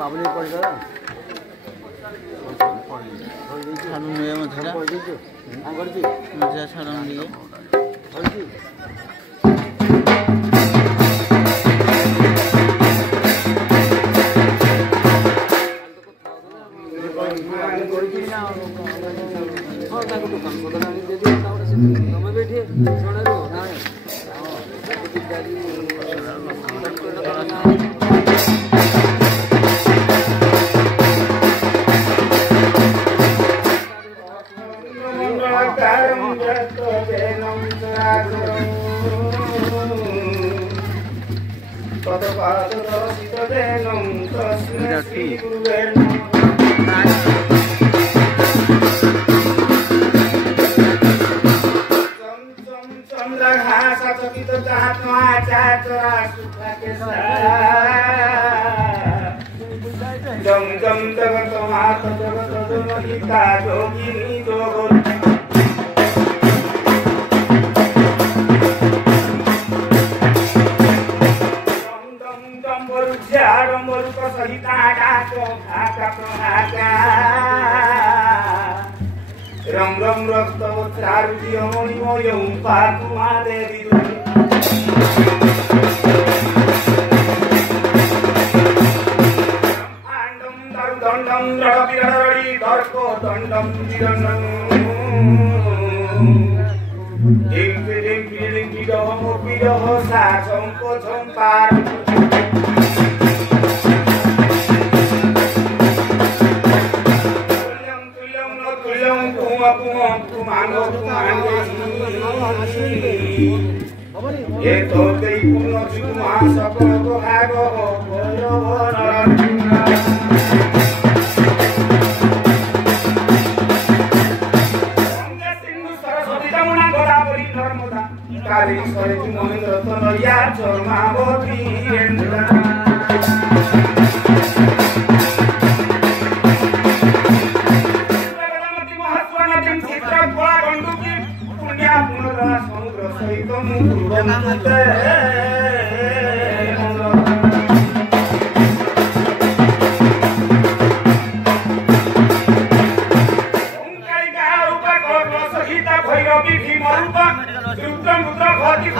ବାବୁଲି ପଡ଼ିଗଲା ଛାଡ଼ୁ ନୁହେଁ ମଝିରେ କରିଦେଇଛୁ କ'ଣ କରିଛି ମଝିରେ ଛାଡ଼ୁ ଟିକେ କରିଛି ହଁ ତାକୁ ଦୋକାନ ପତ୍ର ଆଣି ଦେଇଦିଅ ତାପରେ ତମେ ବି ଏଠି ଶୁଣରୁ ନାଇଁ जम जम जगत मात जगत गीता जोगिनी जोग रम रम रक्त चारुजी मणिमय पातुमा देवी दंडम द्रविरड़ी दर्को दंडम जिरनं डिंपि डिंपि डिंपि डहम पिडह सा संको संपार ये तो तेरी पूर्ण चुमा सकल को भागो सरस्वती जमुना गोदावरी नर्मदा काली सरस्वती महेंद्र तनया चर्मावती समुद्र सहित भैरवी भीम रूप रुद्र रुद्र भति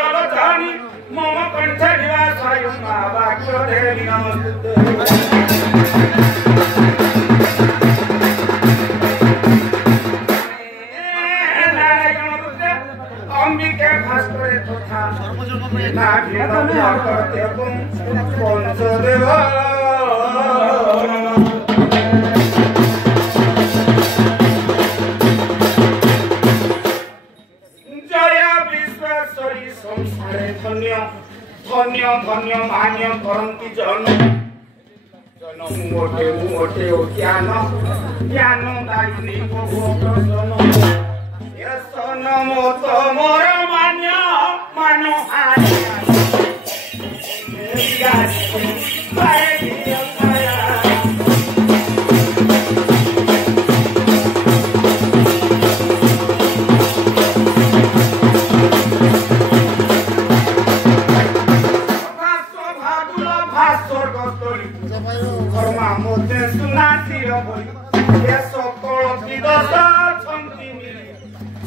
भद्रकाली मम कंठ निवास अंबिके भास्कर तथा पंचदेव जय विश्वेश्वरी संसारे धन्य धन्य धन्य मान्य करंती जन जन मोटे ज्ञान ज्ञान दायिनी प्रसन्न यस नमो तमोर मान्य मानो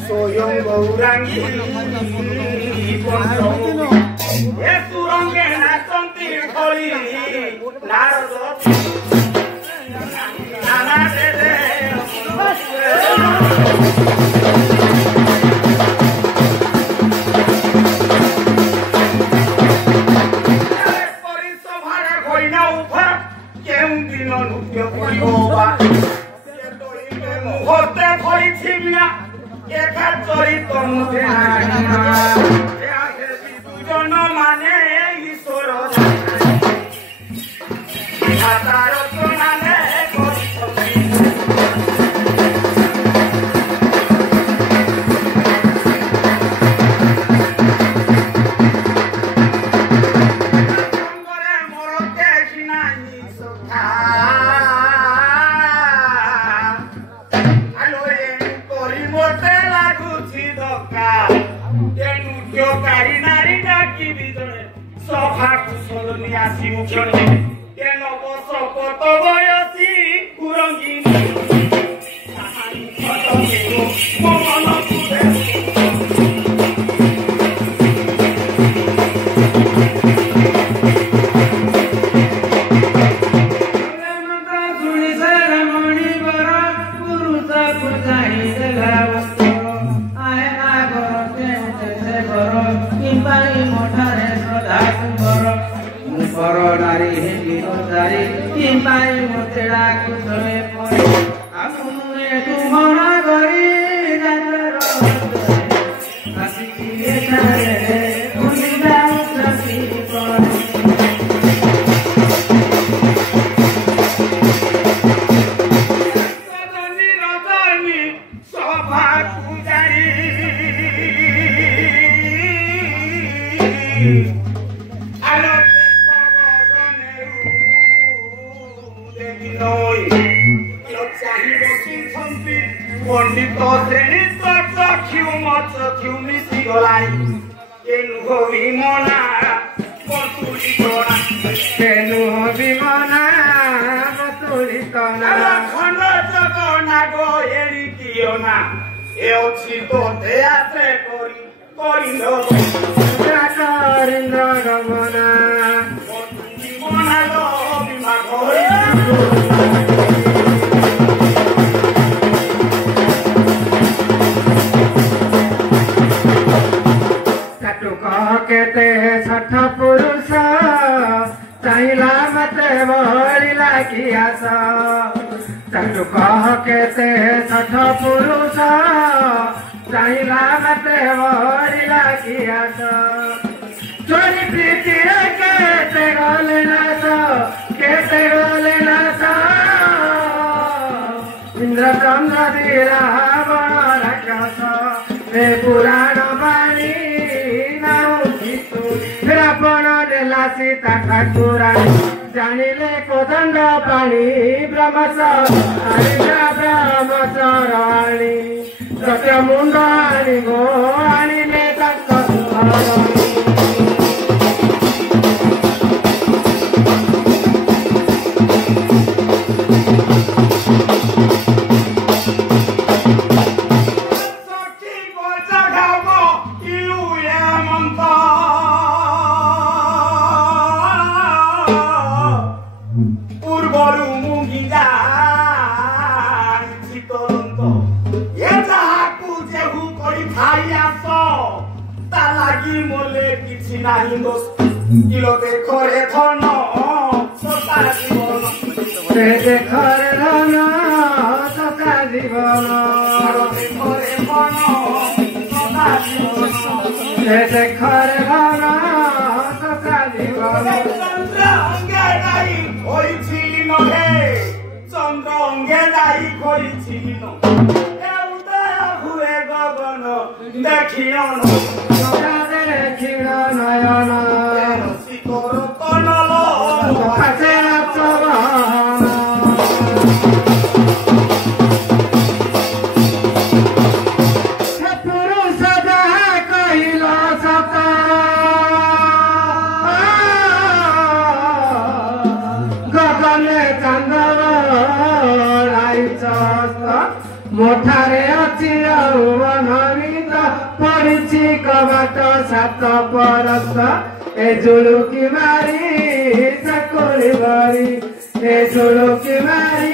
स्वयं गौरांगी सुरंगे नाचंती खड़ी नारद नाना दे परिसभारे होइना उभा केउं दिन नृत्य करिबा मुहूर्ते खड़ी छिमिया एका चरित मुझे दुजन माने ईश्वर माने ସଭାକୁ ସଦନି ଆସିବୁ କ୍ଷଣେ ତେନ ବସ କତ ବୟସୀ କୁରଙ୍ଗିନୀ କାହାଣୀ ଖଟ କେଉ ମୋ ମନକୁ পণ্ডিত শ্রেণী চক্ষু মচক্ষু মিশি গলাই কেনু হবি মনা কতুলি তোরা কেনু হবি মনা কতুলি তোরা খন্ড জগনা গো এরি কিও না এ অছি তোতে আছে করিন্দ্র করিন্দ্র রমনা কতুলি মনা গো বিমা করি कहते छठ पुरुष चाहिला मते बलिला की आस चटु कह कहते छठ पुरुष चाहिला मते बलिला की आस चोरी प्रीति कहते गले नाथ इंद्र चंद्र दीरा बड़ राक्षस हे पुराण बाणी रावण देला सीता ठाकुराणी जानिले कोदंड पाणी ब्रह्मचराणी सत्य मुंड आनी गो आनिले চন্দ্র অঙ্গে দায়ী করেছিল উদয় হুয়ে গগন দেখিও দেখিল নয়ন শিকর কনল পুরুষ যাহা কহিল সত গগনে চন্দ্র मोठारे अच्छी अनुभवित पड़ी कबाट सात परस ए जुलुकी मारी चाकुरी बरी ए जुलुकी मारी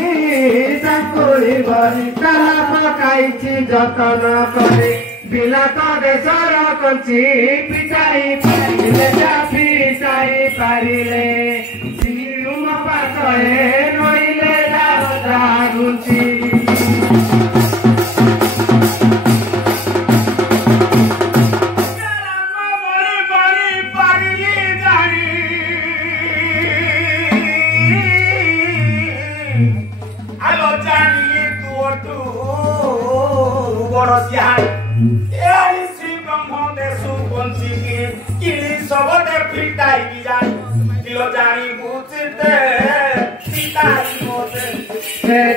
चाकुरी बरी ताला पकाई जतन करे बिलात देशर कंची पिटाई पारिले पिटाई पारिले सिरुम पातए नइले जागुची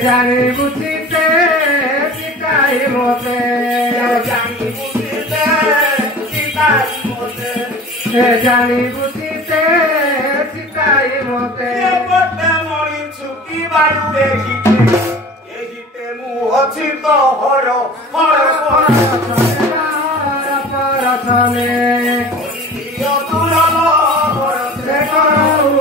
जानी बुझते पिताई मोते जानी बुझते पिताई मोते जानी बुझते କେତେ ଶିକାଇ ମତେ ଗୋଟେ ମଣି ଛୁଟି ବାରୁ ଦେଖିଛି ଏହିତେ ମୁଁ ଅଛି ତ ହର ହର ପରଥମେ ଦିଅ ତୁରବ ସେ କରୁତା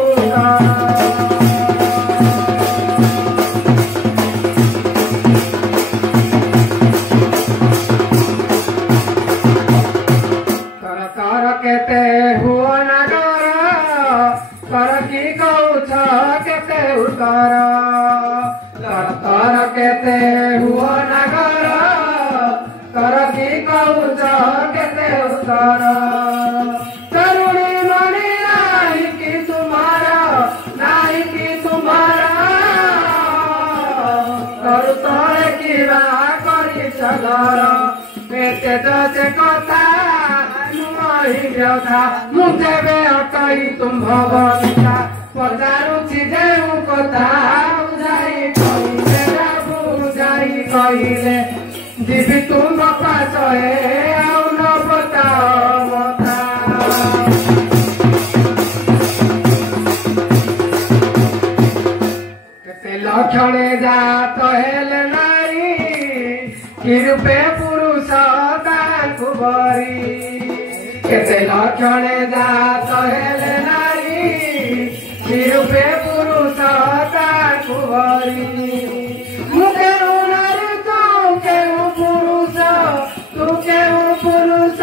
केते हुआ नगर कर की कौछ केते उतर तर केते हुआ नगर कर की कौछ केते उतर करुणी मणि नाही की तुम्हारा करु तोरे किरा करी चलर एते जसे कथा व्यथा मुझे अटई तुम भगवता पचारुछि जेउ कथा बुझाई कहिले जीवी तुम पास आउ न बताओ मथा केते लक्षणे जात हेले नारी कि रूपे पुरुष तांकु बरी केते लक्षणे जात हेले नारी कि रूपे पुरुष तांकु बरी मुके नारी तू केउ पुरुष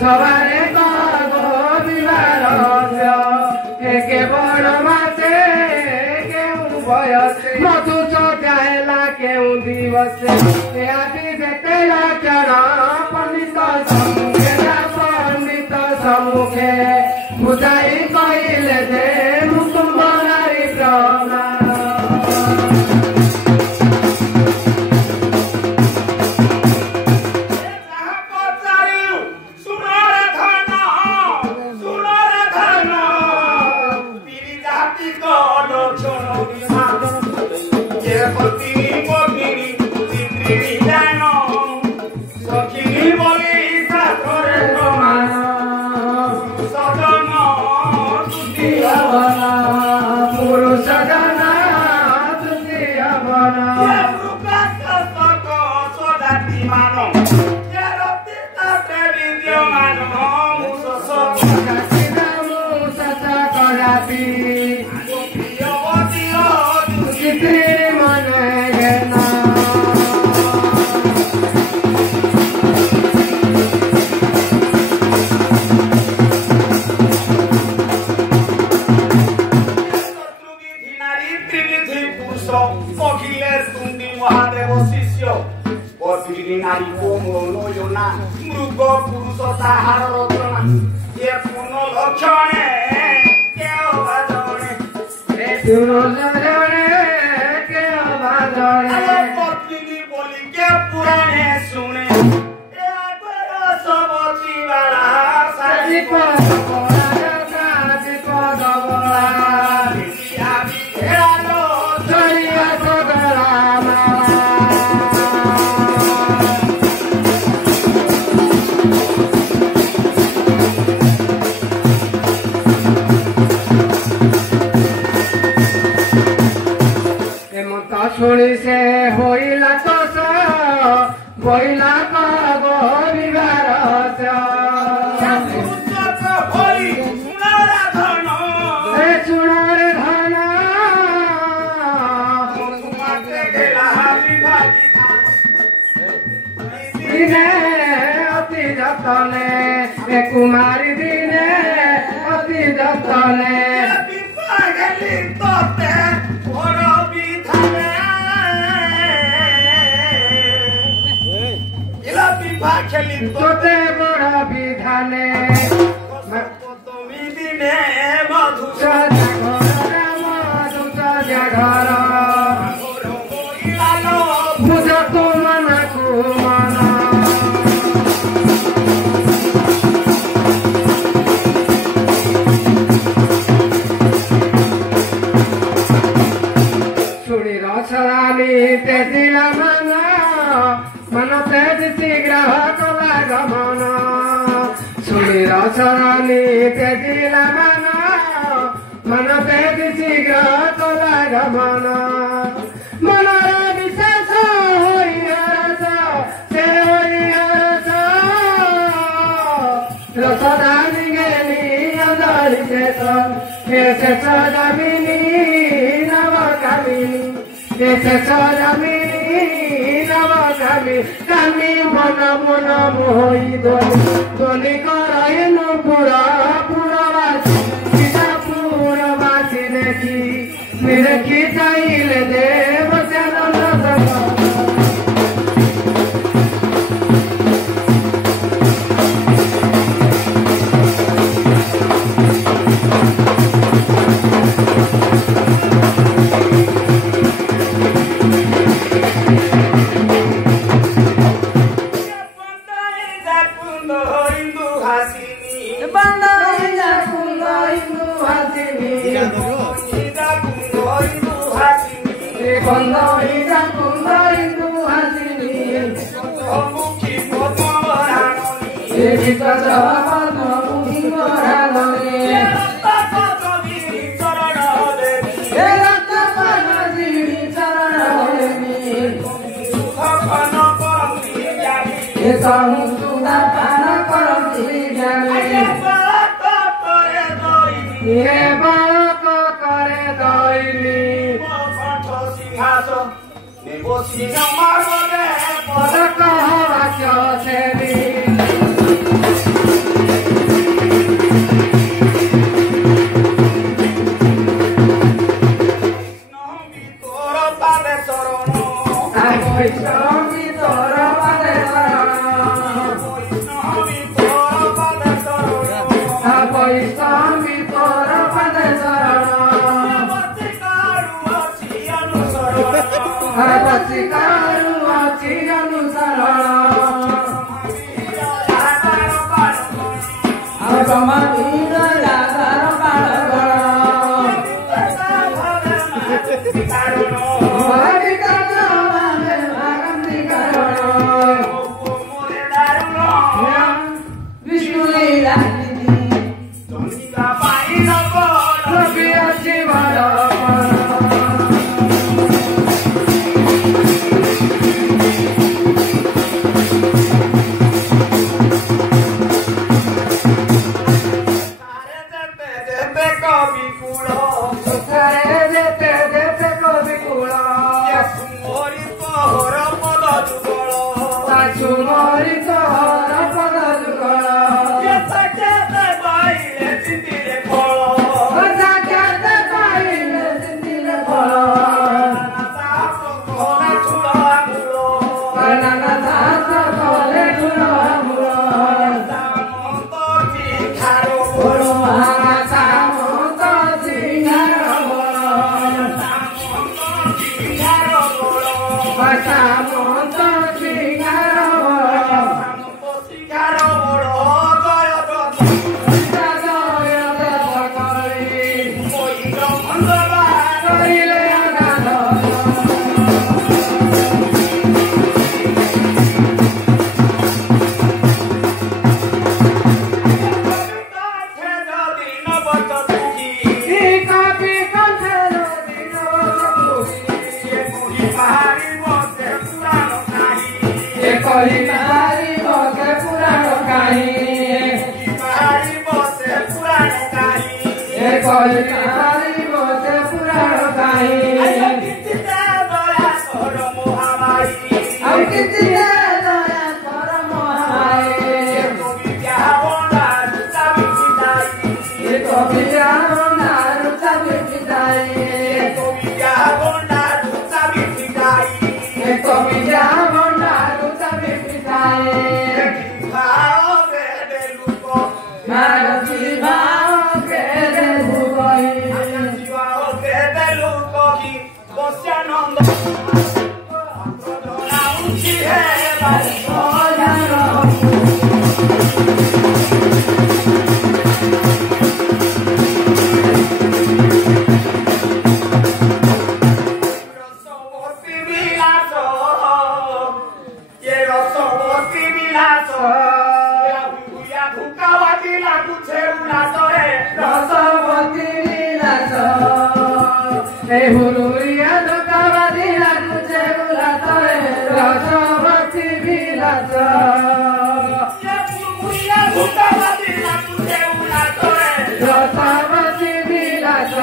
सवारे कह विवाह एके बड़ मासे केउ बयस मधु सजाएला केउ दिवस आदि जेते लक्षण पंडित सम्मुखे बुझाई कहिले जे मुकुम्ब नारी प्रमाण नारी कोमल योना मृग पुरुष ताहार रचना ये पूर्ण लक्षणे केओ बाजणे पत्नी बोली के पुराणे सुने सब जीवाला साजी शुणी से होइला तोस बोइला गो विवाह सुणार धन दिने अति जतने कुमारी दिने अति जतने तोते बड़ा विधाने दिने मधु घर बुझ तू मन कुमन सुनी रसरानी तेजिला मन तेज शीघ्र कला गमन सुनी ରସରାନୀ ତେଜିଲା ମନ ତେଜି ଶୀଘ୍ର ତୋଲା ଗମନ ମନର ବିଶେଷ ହୋଇରସ ସେ ହୋଇରସ ରସରାନୀ ଗେଲି ଅଦଳି ଶେଷ ଏ ଶେଷ ଜମିନି ନବ କାମିনী ଏ ଶେଷ ଜମିନି কামি মন মন মোহই দোলি করাইনু পুরবাসী সীতা পুরবাসী দেখি চাইলে দেব চরণ ବାଜି ଲାଗୁଛେ ଉଲ୍ଲାସରେ ରସବତୀ ବିଲାସ ଏ ହୁରୁରିଆ ଧୋକାବାଜି ଲାଗୁଛେ ଉଲ୍ଲାସରେ ରସବତୀ ବିଲାସ ଧୋକାବାଜି ଲାଗୁଛେ ଉଲ୍ଲାସରେ ରସବତୀ ବିଲାସ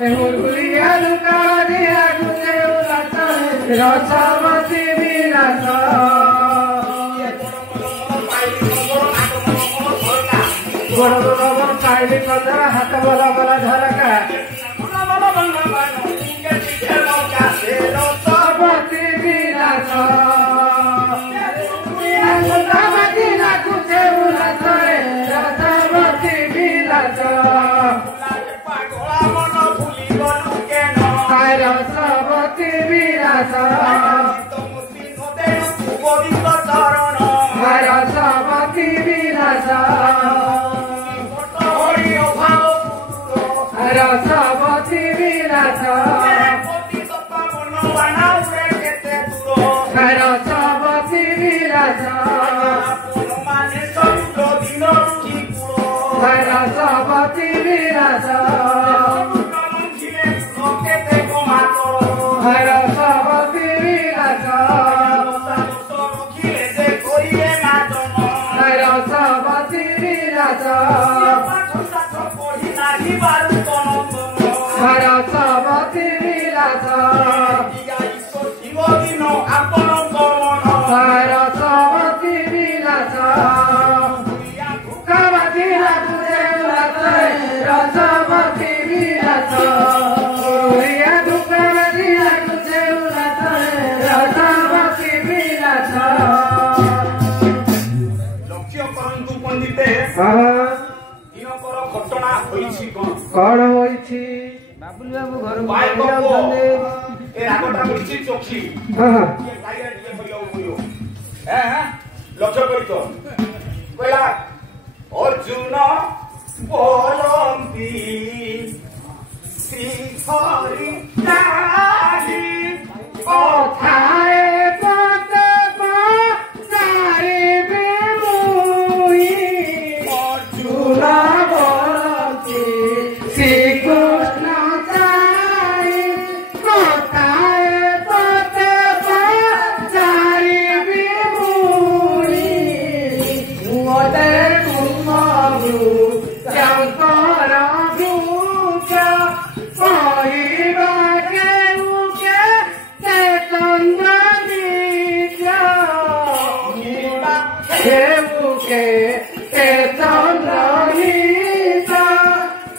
ଏ ହୁରୁରିଆ ଧୋକାବାଜି ଲାଗୁଛେ ଉଲ୍ଲାସରେ ରସବତୀ ବିଲାସ ଗୋଡ଼ ଗୋଡ଼ ପାଇଲି କଦର ହାତ ବଲ ବଲ ଝରକା ରସବତୀ ବିଲାସ ରସବତୀ ଲାଗୁଛେ ଉଲ୍ଲାସରେ ରସବତୀ ବିଲାସ ରସବତୀ ବିଲାସ ରସବତୀ ବିଲାସ ରସବତୀ ବିଲାସ ରସବତୀ ବିଲାସ ରସବତୀ ବିଲାସ ରସବତୀ ବିଲାସ ରସବତୀ ବିଲାସ ରସବତୀ ବିଲାସ ରସବତୀ ବିଲାସ ଧୋକାବାଜି ଲାଗୁଛେ ଉଲ୍ଲାସରେ ରସବତୀ ବିଲାସ ହୁରୁରିଆ ଧୋକାବାଜି ଲାଗୁଛେ ଉଲ୍ଲାସରେ ରସବତୀ ବିଲାସ ଲକ୍ଷ୍ୟ କରନ୍ତୁ ପଣ୍ଡିତେ ଦିନକର ଘଟଣା ହୋଇଛି କଣ ହୋଇଛି ବାବୁଲ ବାବୁ ଘରକୁ ଭାଇ ପଳେଇ ବାବୁ ଯାଉଛନ୍ତି। ଏ ରାଗଟା ମିଳିଛି ଚୋଖି ଲକ୍ଷ୍ୟ କରିଛ କହିଲା ଅର୍ଜୁନ ବୋଲନ୍ତି ଶ୍ରୀ ହରି কথায় পদে পচারিবে মুই অর্জুন বলতি শ্রীকৃষ্ণ চাই কথায় পদে পচারিবে মুই ওতে কুমরু শঙ্কর ভূষ কহিবা কেউকে কেউকে চন্দ্রহিত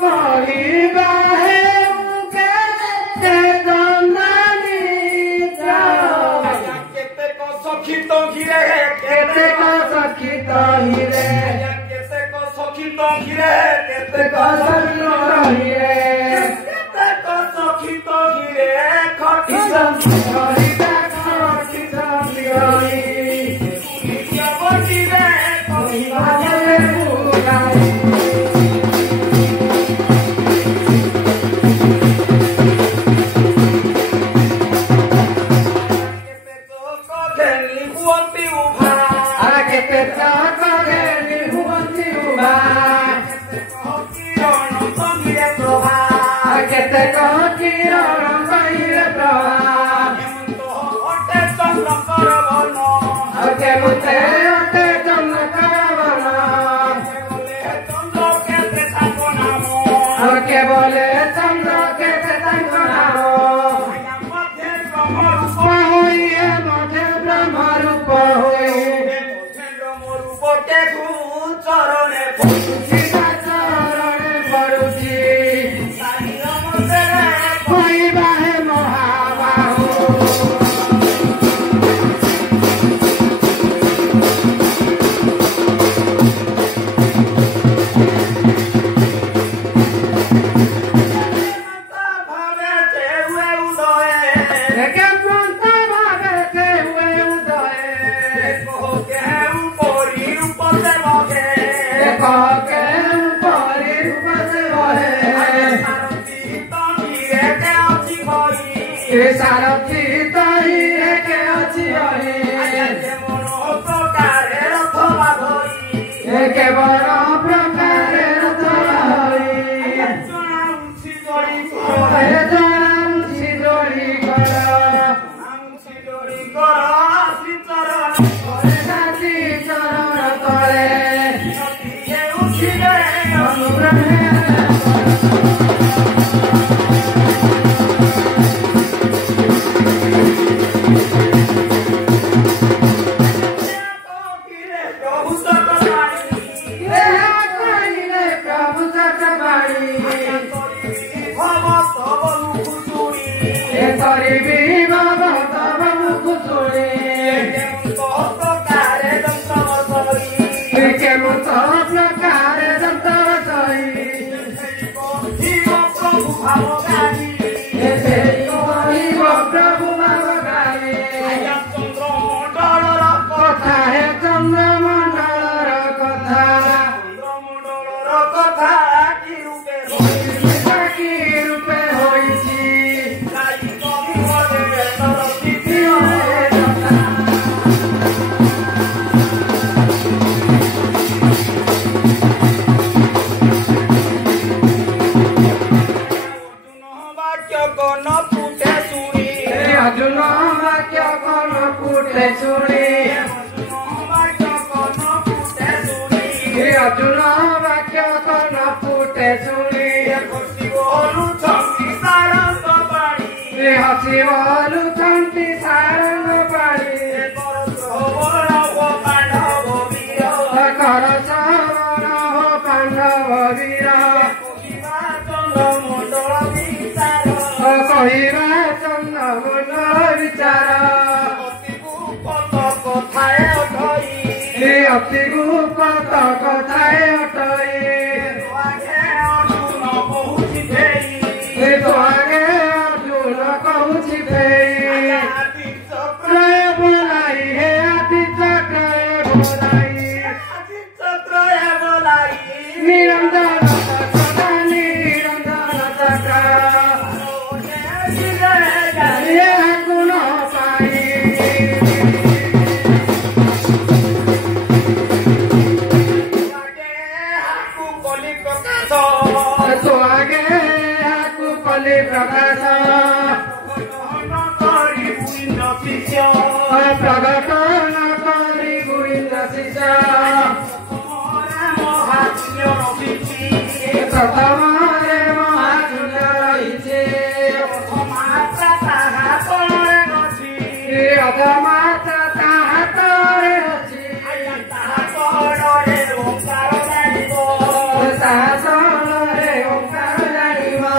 কহিবা হেউকে চন্দ্রহিত କେତେକ ସଖିତ ଘିରେ କେତେକ ସଖିତ ହିରେ କେତେକ ସଖିତ ଘିରେ କେତେକ ସଖିତ ହିରେ କେତେକ ସଖିତ ଘିରେ ଖଟିତ ହରିତା ଖଟିତ ବିହରି ବଟିରେ ଭାବରେ ପୁରାଇ କେତେ ଚକରେ ହୁଅନ୍ତି ଉଭା କେତେ କିରଣ କହିରେ ପ୍ରଭା କେମତେ ଅଟେ ଚମକର କେବଳେ ଚନ୍ଦ୍ର କେତେ ତାଙ୍କ ନାମ ହୋଇଏ ମଧେ ବ୍ରହ୍ମ ରୂପ ହୋଇ ଚରଣେ ସୀତା ଚରଣେ ପଡୁଛି କହିବା ହେ ମହାବାହୁ ସାରଥୀ ତହି ଏକେ ଅଛି केवल प्रकारे रतई जणांची जोडी हे जणांची जोडी कर आमची जोडी करा श्रीचरण साची चरण तळे हे उठिले अनुग्रहे हसिवालु छंटी सारंग पाड़ी कर श्रवण हो पांडव वीर कहिबा चंद्रमंडल विचार अति गुप्त कथाए अटई तो आगे अर्जुन कहूछि त्रय बोलाई हे आदि चक्र बोलाई निरंजन चक्र निरंजन चक्र ये गुण पाई तो आगे हाकु कली प्रकाश प्रगट न करी गोविंद शिष्य प्रथमरे महाशून्य रहिछे अधमात्र ताहा तळे अछि ताहा तळे ओंकार जानिबा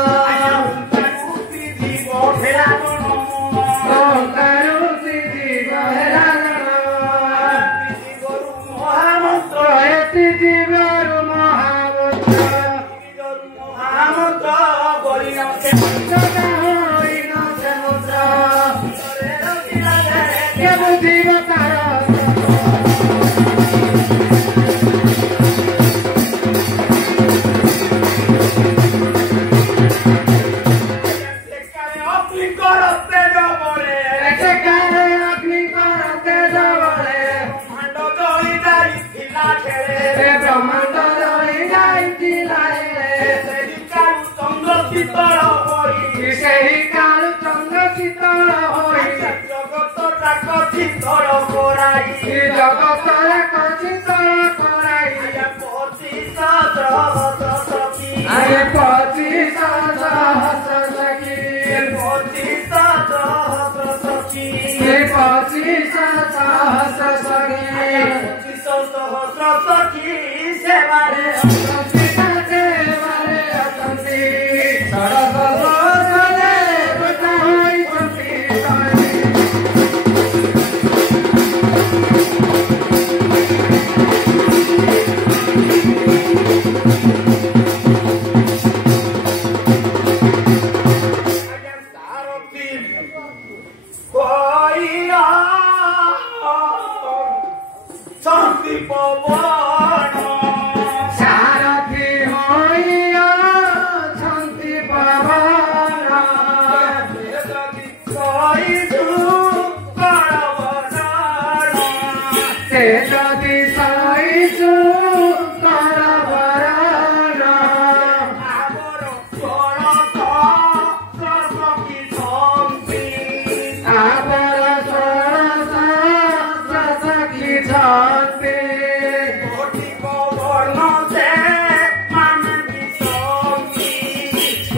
शांति पवन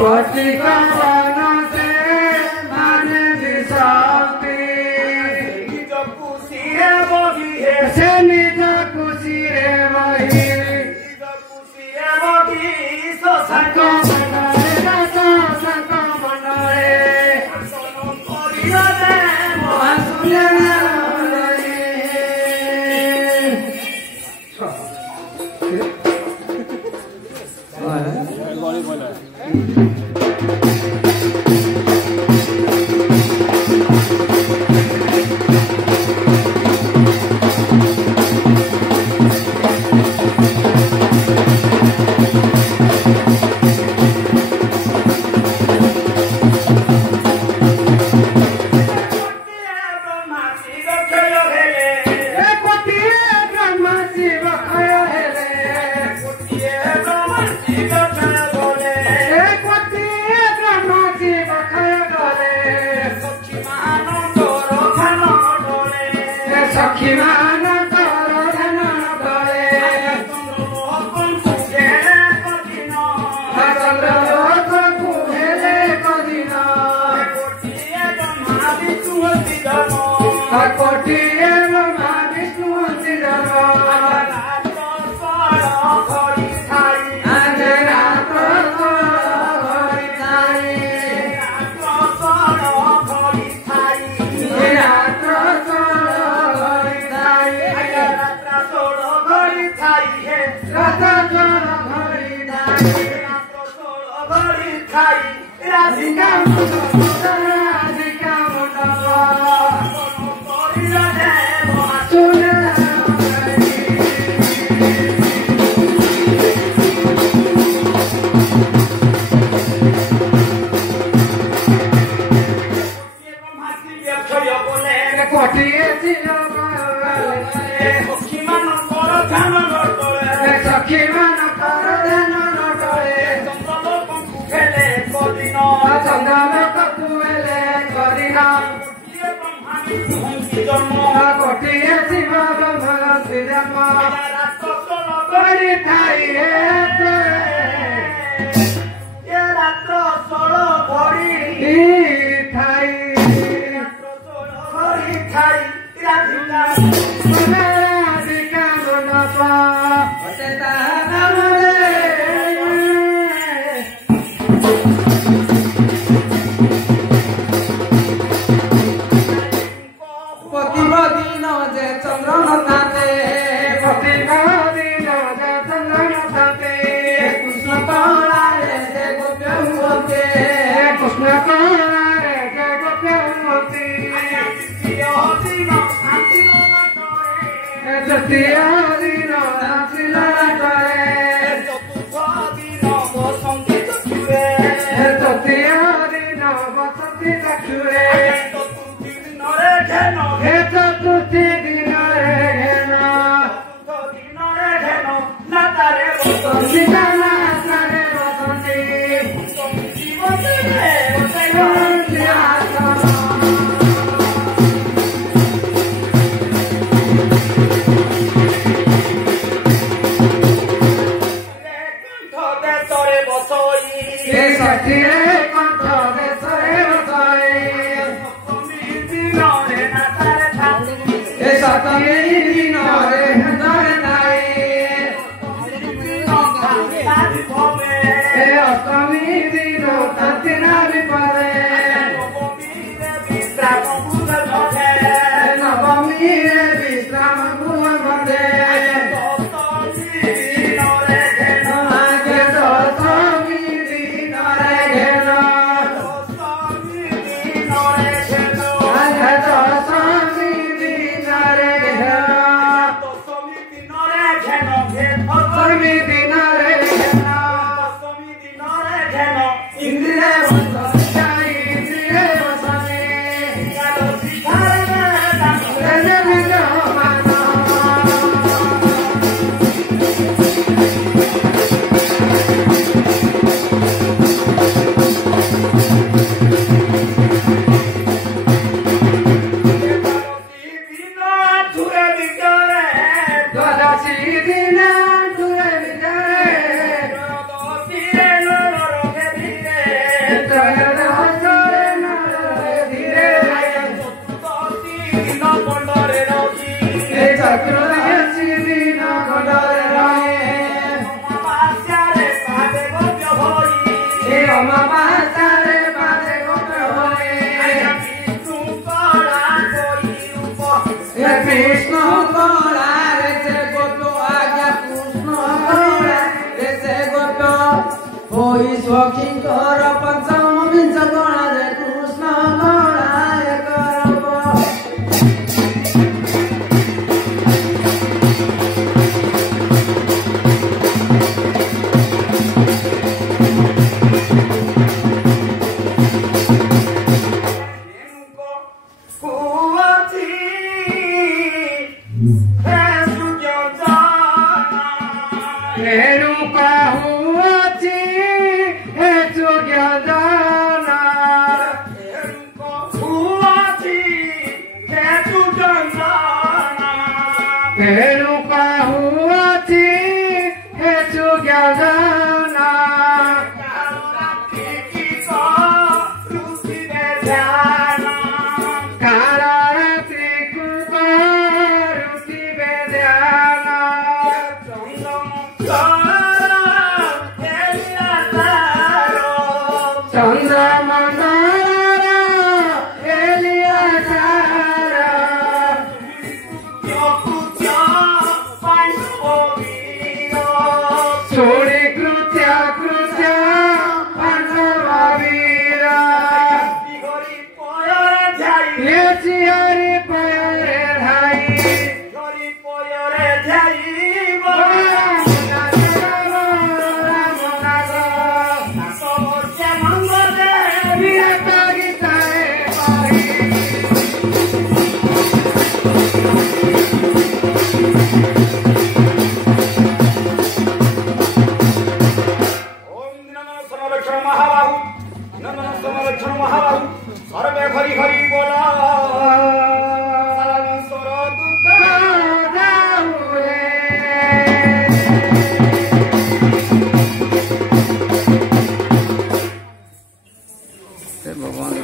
कोटि कवन से माने दिशाती निज खुशिरे बही हे से निज खुशिरे बही निज खुशिरे बही ससांग संग मंडळे करियो दे महासुले Can মামা চারে পাঁচে গোপ হয়ে বিষ্ণু কলা করি রূপ কৃষ্ণ কলা রেছে গোপ আজ্ঞা কৃষ্ণ কলা রেছে গোপ ওই সখীঙ্কর পঞ্চম বিংশ কলা রে কৃষ্ণ কলা করব কুয়াছি হে সুজ্ঞানা রেণুকা হুয়াছি হে সুজ্ঞানা কুয়াছি হে সুজ্ঞানা রেণুকা হুয়াছি হে সুজ্ঞানা কারাত্রি কুমারুতি বেদানা চন্দ্রমন্ডল এলিয়া সারা চোরে কৃত্য কৃত্য পাণ্ডব বীর এসি হরি পয়রে ধাই सर्वे हरि हरि बोला भगवान